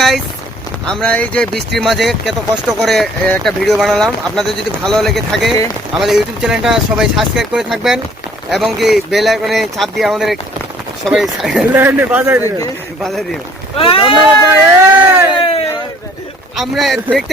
Guys, আমরা এই যে বৃষ্টির মাঝে কত কষ্ট করে একটা ভিডিও বানালাম। আপনাদের যদি ভালো লেগে থাকে আমাদের ইউটিউব চ্যানেলটা সবাই সাবস্ক্রাইব করে থাকবেন এবং কি বেল আইকনে চাপ দিয়ে আমাদের সবাই বাজায় দিবেন। আমরা দেখতে